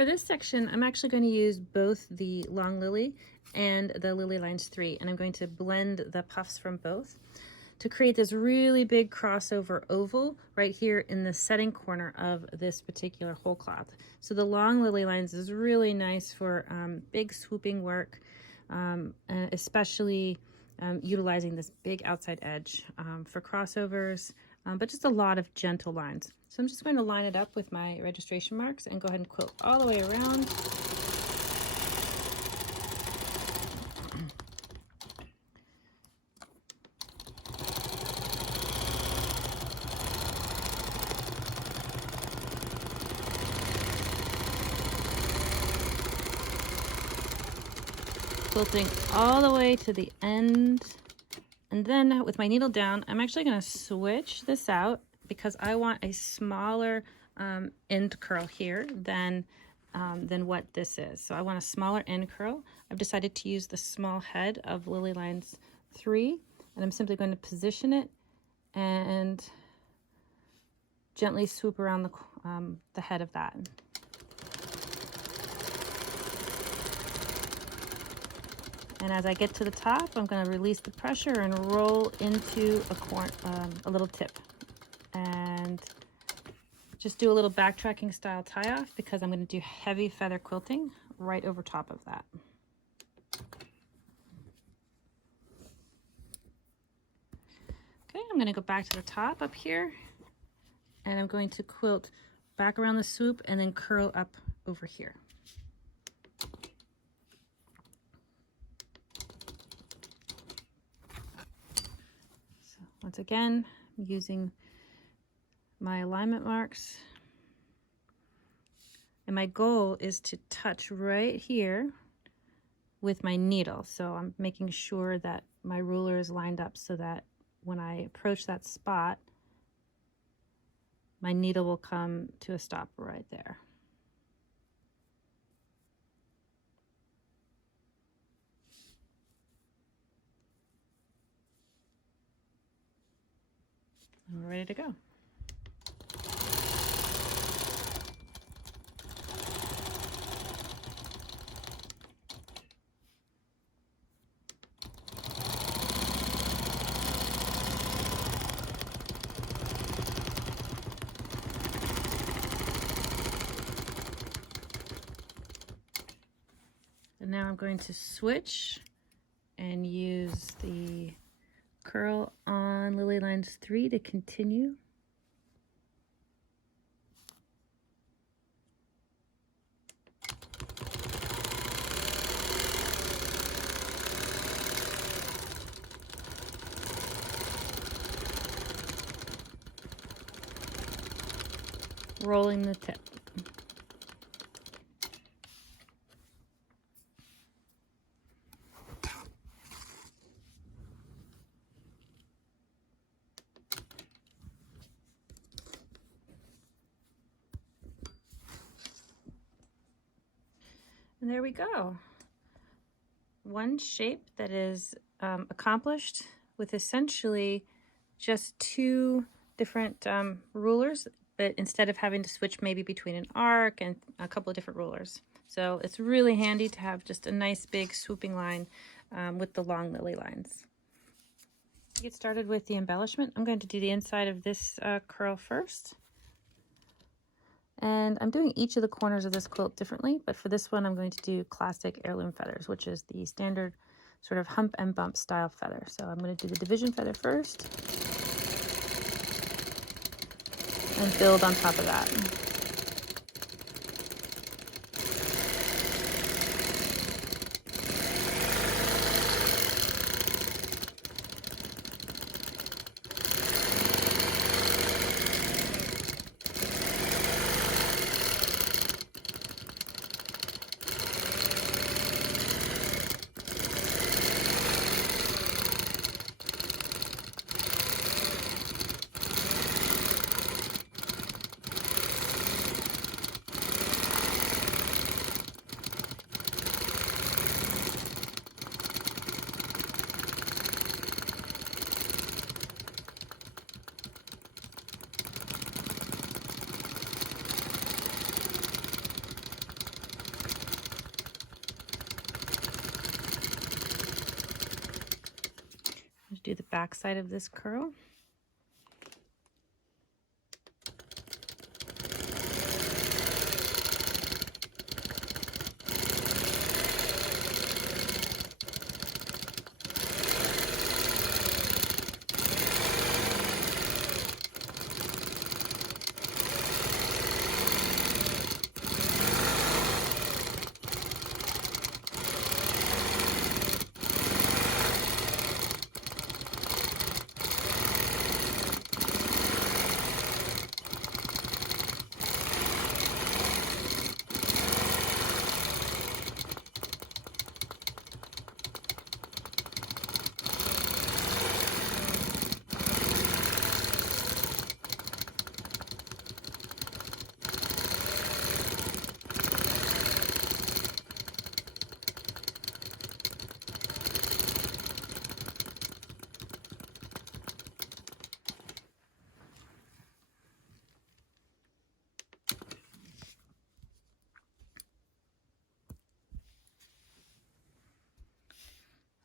For this section, I'm actually going to use both the Long Lily and the Lily Lines 3, and I'm going to blend the puffs from both to create this really big crossover oval right here in the setting corner of this particular whole cloth. So the Long Lily Lines is really nice for big swooping work, and especially utilizing this big outside edge for crossovers, but just a lot of gentle lines. So I'm just going to line it up with my registration marks and go ahead and quilt all the way around. Quilting all the way to the end. And then with my needle down, I'm actually going to switch this out because I want a smaller end curl here than what this is. So I want a smaller end curl. I've decided to use the small head of Lily Lines 3, and I'm simply going to position it and gently swoop around the head of that. And as I get to the top, I'm going to release the pressure and roll into a little tip. And just do a little backtracking style tie off because I'm going to do heavy feather quilting right over top of that. Okay, I'm going to go back to the top up here, and I'm going to quilt back around the swoop and then curl up over here. Once again, I'm using my alignment marks, and my goal is to touch right here with my needle. So I'm making sure that my ruler is lined up so that when I approach that spot, my needle will come to a stop right there. And we're ready to go. And now I'm going to switch and use the curl on Lily Lines 3 to continue. Rolling the tip. And there we go. One shape that is accomplished with essentially just two different rulers, but instead of having to switch maybe between an arc and a couple of different rulers. So it's really handy to have just a nice big swooping line with the Long Lily Lines. To get started with the embellishment, I'm going to do the inside of this curl first. And I'm doing each of the corners of this quilt differently, but for this one I'm going to do classic heirloom feathers, which is the standard sort of hump and bump style feather. So I'm going to do the division feather first and build on top of that. back side of this curl.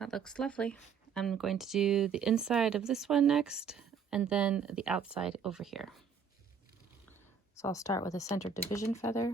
That looks lovely. I'm going to do the inside of this one next, and then the outside over here. So I'll start with a center division feather.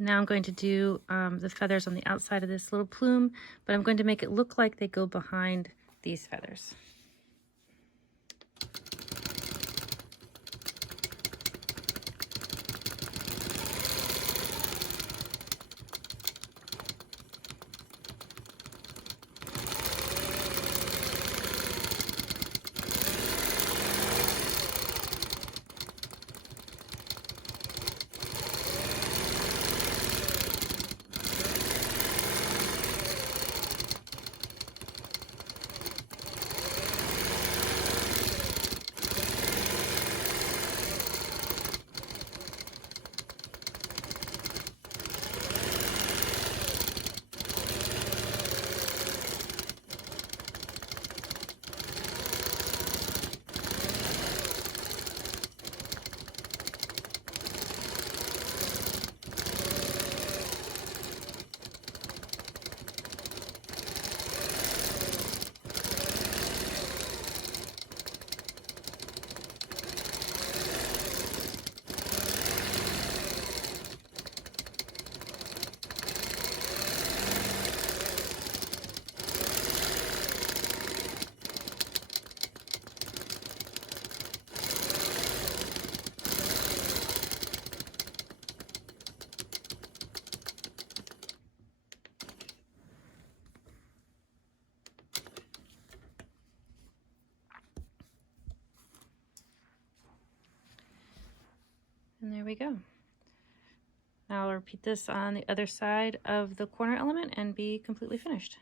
Now I'm going to do the feathers on the outside of this little plume, but I'm going to make it look like they go behind these feathers. And there we go. Now I'll repeat this on the other side of the corner element and be completely finished.